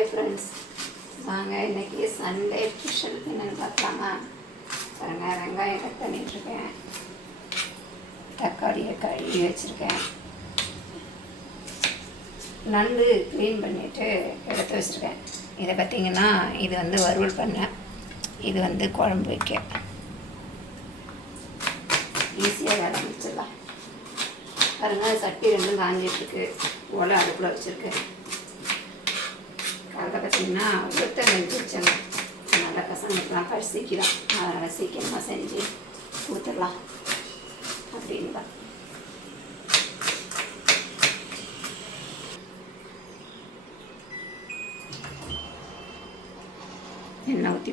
Hi friends வாங்க இன்னைக்கு Sunday special என்னென்னு பார்க்கலாமா? பாருங்க வெங்காயம் கட் பண்ணிகிட்ருக்கேன் தக்காளியை கழுவி வச்சுருக்கேன். நண்டு க்ளீன் பண்ணிவிட்டு எடுத்து வச்சுருக்கேன். இதை பார்த்தீங்கன்னா இது வந்து வறுவல் பண்ணேன் இது வந்து குழம்பு வைக்க. ஈஸியாக வேலை முடிச்சிடலாம். பாருங்கள் சட்டி ரெண்டும் காஞ்சிட்ருக்கு ஓலை அடுப்பில் வச்சுருக்கேன். பார்த்தீங்கன்னா உளுத்த நெஞ்சு வச்சாங்க அதனால் பசங்களுக்குலாம் பசிக்கலாம் அதனால் சீக்கிரமாக செஞ்சு கொடுத்துடலாம். அப்படின்னு தான் எண்ணெய் ஊற்றி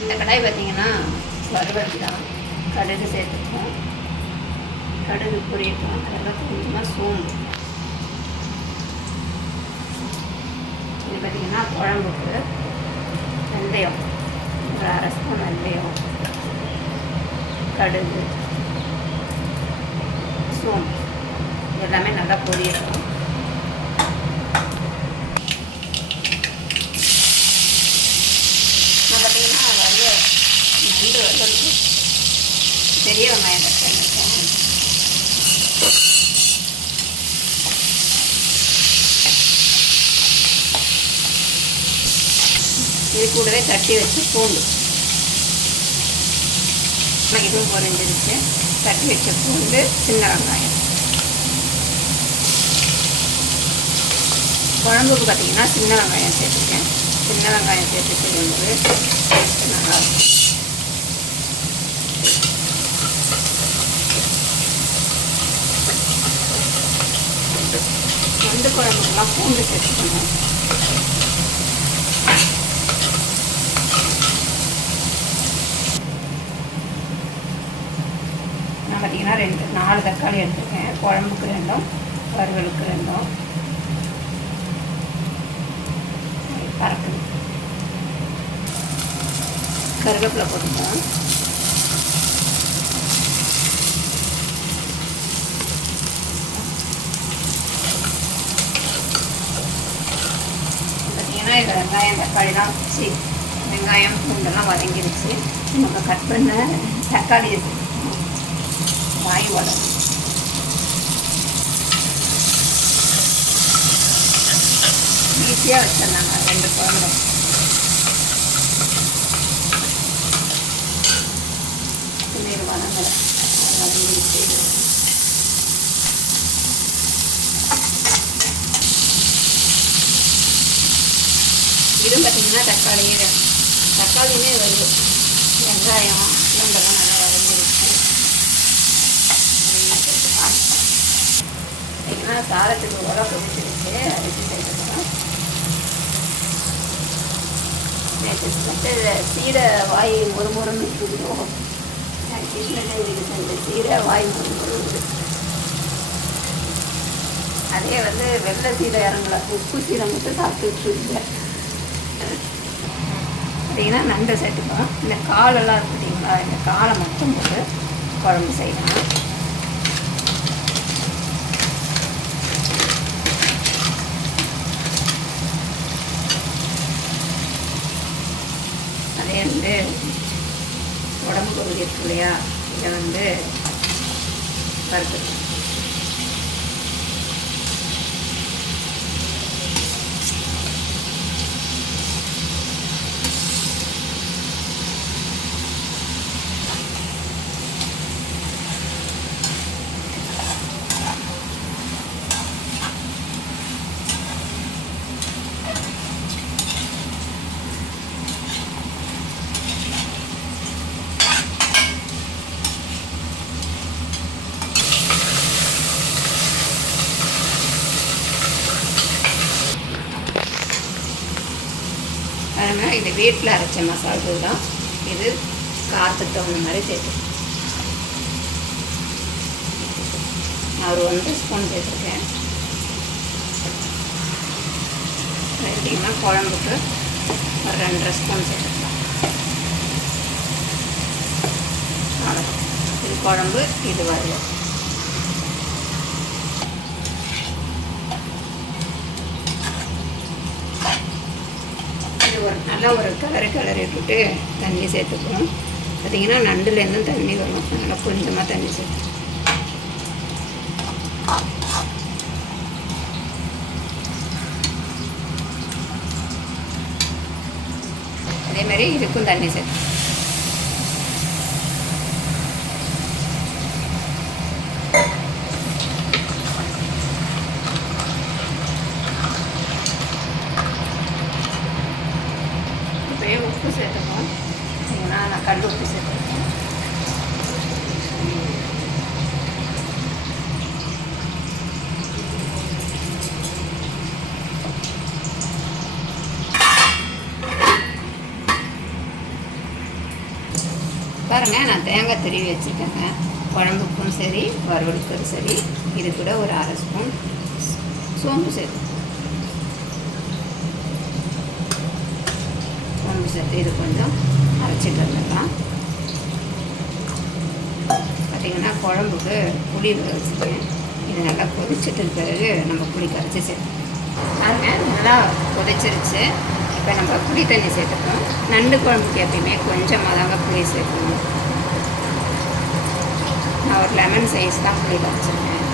இந்த கடாய் பார்த்தீங்கன்னா வறுவல் தான் கடுகு சேர்த்துப்போம். கடுகு பொரியட்டும். அதெல்லாம் கொஞ்சமாக சோம்பு. இது பார்த்தீங்கன்னா குழம்புக்கு வெந்தயம். ஒரு அரை ஸ்பூன் வெந்தயம். கடுகு. சோம்பு. எல்லாமே நல்லா பொரியட்டும் நான் பார்த்தீங்கன்னா வந்து நண்டு பெரிய வெங்காயம் கட் பண்ணியிருக்கேன் இது கூடவே தட்டி வச்சு பூண்டு. இதுவும் குறைஞ்சிருச்சு தட்டி வச்ச பூண்டு சின்ன வெங்காயம். குழம்புக்கு பார்த்தீங்கன்னா சின்ன வெங்காயம் சேர்த்துருக்கேன். சின்ன வெங்காயம் சேர்த்து செய்யும்போது டேஸ்ட் நல்லாயிருக்கும் நண்டு குழம்புக்கெல்லாம் பூண்டு சேர்த்துக்கணும் நான் பார்த்தீங்கன்னா ரெண்டு நாலு தக்காளி எடுத்துருக்கேன். குழம்புக்கு ரெண்டும் வறுவலுக்கு ரெண்டும். பறக்குது. கருவேப்பிலை போட்டுக்கோங்க வெங்காயம் தக்காளிலாம் வச்சு வெங்காயம் பூண்டெல்லாம் வதங்கிருச்சு நம்ம கட் பண்ண தக்காளி வாய் வளரும் ஈஸியாக வச்சிருந்தாங்க ரெண்டு குழம்பு நீர் வதங்கலை. வதங்கிடுச்சு. இதுவும் பார்த்தீங்கன்னா தக்காளி தக்காளியுமே வருது வெங்காயம் பூண்டெல்லாம் நல்லா வதங்கிடுச்சு அப்படின்னா சாதத்துக்கு உரம் பிடிச்சிருச்சு அரிசி சேர்த்துக்கலாம். நேற்று வந்து சீரை வாய் ஒரு முறம் இருக்குதோ கிருஷ்ணகிரிக்கு செஞ்ச சீரை வாய் ஒரு முறம் அதே வந்து வெள்ளை சீரை இறங்கல. உப்பு சீரை மட்டும் சாப்பிட்டுட்டு இருந்தேன் பார்த்தீங்கன்னா நண்டு சேர்த்துக்கலாம் இந்த காலெல்லாம் இருக்கு பார்த்தீங்களா? இந்த காலை மட்டும் போட்டு குழம்பு செய்யலாம் அதே வந்து உடம்பு பகுதி இருக்கு இல்லையா? இதை வந்து பருப்பு அதனால் இது வீட்டில் அரைச்ச மசாலா தூள் தான். இது காற்றுக்கு தகுந்த மாதிரி சேர்த்து நான் ஒரு ஒன்றரை ஸ்பூன் சேர்த்துருக்கேன். சேர்த்திங்கன்னா குழம்புக்கு ஒரு ரெண்டரை ஸ்பூன் சேர்த்துக்கலாம். இது குழம்பு இது வறுவல் இது ஒரு நல்லா ஒரு கலரு கலரி விட்டுட்டு தண்ணி சேர்த்துக்கணும். பார்த்தீங்கன்னா நண்டுலேருந்தும் தண்ணி வரும். அதனால் கொஞ்சமாக தண்ணி சேர்த்து அதே மாதிரி இதுக்கும் தண்ணி சேர்த்து இப்போயே உப்பு சேர்த்துக்கணும் ஏன்னா நான் கல் உப்பு சேர்த்துருக்கேன் பாருங்க நான் தேங்காய் திருவி வச்சுருக்கேங்க. குழம்புக்கும் சரி வறுவலுக்கும் சரி இது கூட ஒரு அரை ஸ்பூன் சோம்பு சேர்த்து சோம்பு சேர்த்து இது கொஞ்சம் அரைச்சிட்டு வந்துடலாம். பார்த்திங்கன்னா குழம்புக்கு புளி வச்சுருக்கேன். இது நல்லா கொதிச்சிட்டு பிறகு நம்ம புளி கரைச்சி சேர்த்து பாருங்க நல்லா கொதிச்சிருச்சு. இப்போ நம்ம புளி தண்ணி சேர்த்துக்கணும். நண்டு குழம்புக்கு எப்பயுமே கொஞ்சமாக தாங்க புளி சேர்க்கணும். நான் ஒரு லெமன் சைஸ் தான் புளி வச்சுருக்கேன்.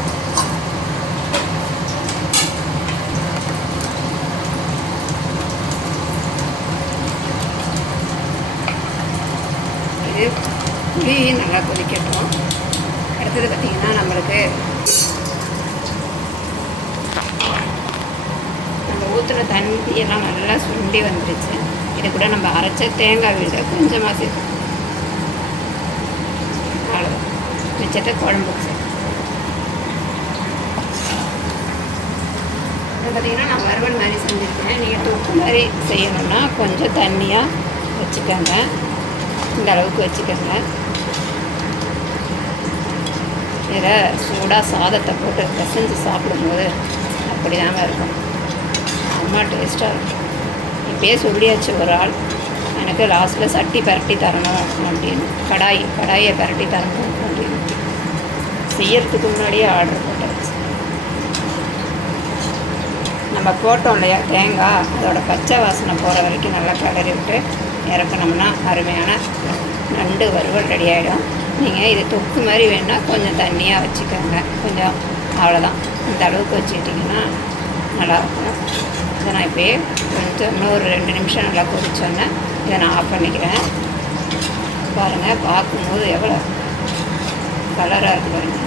இது புளி நல்லா கொதிக்கட்டும். அடுத்தது பார்த்திங்கன்னா நம்மளுக்கு நம்ம ஊற்றுற தண்ணி எல்லாம் நல்லா சுண்டி வந்துருச்சு. இது கூட நம்ம அரைச்ச தேங்காய் விழுத கொஞ்சமாக சேர்த்து. அவ்வளோ மிச்சத்தை குழம்புக்கு பார்த்தீங்கன்னா நான் வறுவல் மாதிரி செஞ்சுருக்கேன். நீங்கள் தொப்பு மாதிரி செய்யணும்னா கொஞ்சம் தண்ணியாக வச்சுக்கோங்க. இந்த அளவுக்கு வச்சுக்கோங்க. இதில் சூடாக சாதத்தை போட்டு பிசைஞ்சு சாப்பிடும்போது அப்படி தாங்க இருக்கும். செம்ம டேஸ்ட்டாக இருக்கும் இப்பயே சொல்லியாச்சு ஒரு ஆள் எனக்கு லாஸ்ட்டில் சட்டி பரட்டி தரணும் அப்படின்னு. கடாய் கடாயை பரட்டி தரணும் அப்படின்னு. செய்யறதுக்கு முன்னாடியே ஆர்டர் போட்டாச்சு. நம்ம போட்டோம் இல்லையா தேங்காய் அதோட பச்சை வாசனை போகிற வரைக்கும் நல்லா கிளறி விட்டு இறக்கணும்னா அருமையான நண்டு வறுவல் ரெடி ஆகிடும் நீங்கள் இது தொக்கு மாதிரி வேணால் கொஞ்சம் தண்ணியாக வச்சுக்கோங்க. கொஞ்சம் அவ்வளோதான் இந்த அளவுக்கு வச்சுக்கிட்டிங்கன்னா நல்லாயிருக்கும் இதை நான் இப்போயே இன்னும் ஒரு ரெண்டு நிமிஷம் நல்லா கொதிச்சோன்னே இதை நான் ஆஃப் பண்ணிக்கிறேன். பாருங்கள் பார்க்கும்போது எவ்வளோ கலராக இருக்குது பாருங்க.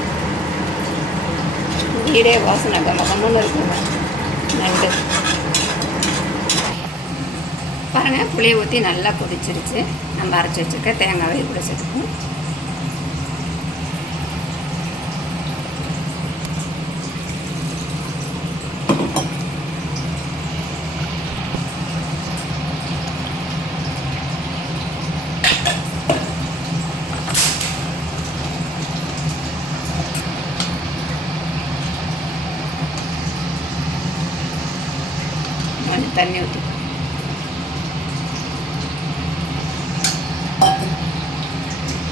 வீடே வாசனை கமகமன்னு இருக்குங்க நண்டு. பாருங்கள் புளியை ஊற்றி நல்லா கொதிச்சிருச்சு. நம்ம அரைச்சி வச்சுருக்க தேங்காவை பிடிச்சிருக்கோம் சேர்த்துக்கணும் கொஞ்சம் தண்ணி ஊற்றி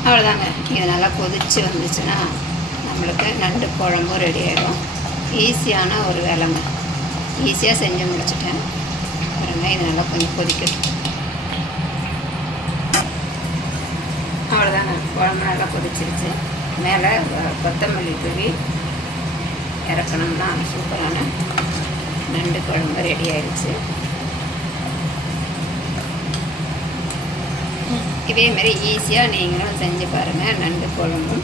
அவ்வளோதாங்க. இது நல்லா கொதிச்சு வந்துச்சுன்னா நம்மளுக்கு நண்டு குழம்பும் ரெடி ஆகிடும் ஈஸியான ஒரு வேலைங்க. ஈஸியாக செஞ்சு முடிச்சிட்டேன். பாருங்க இது நல்லா கொஞ்சம் கொதிக்கட்டும் அவ்வளோதாங்க. குழம்பு நல்லா கொதிச்சிருச்சு. மேலே கொத்தமல்லி தூவி இறக்கணும்னா சூப்பரான நண்டு குழம்பு ரெடி ஆயிடுச்சு. இதே மாதிரி ஈஸியாக நீங்களும் செஞ்சு பாருங்கள் நண்டு குழம்பும்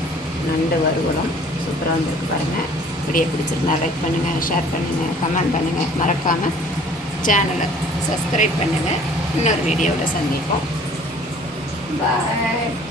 நண்டு வறுவலும் சூப்பராக வந்துருக்கு பாருங்கள் வீடியோ பிடிச்சிருந்தா லைக் பண்ணுங்கள் ஷேர் பண்ணுங்கள் கமெண்ட் பண்ணுங்கள் மறக்காமல் சேனலை சப்ஸ்கிரைப் பண்ணுங்கள் இன்னொரு வீடியோவில் சந்திப்போம். பாய்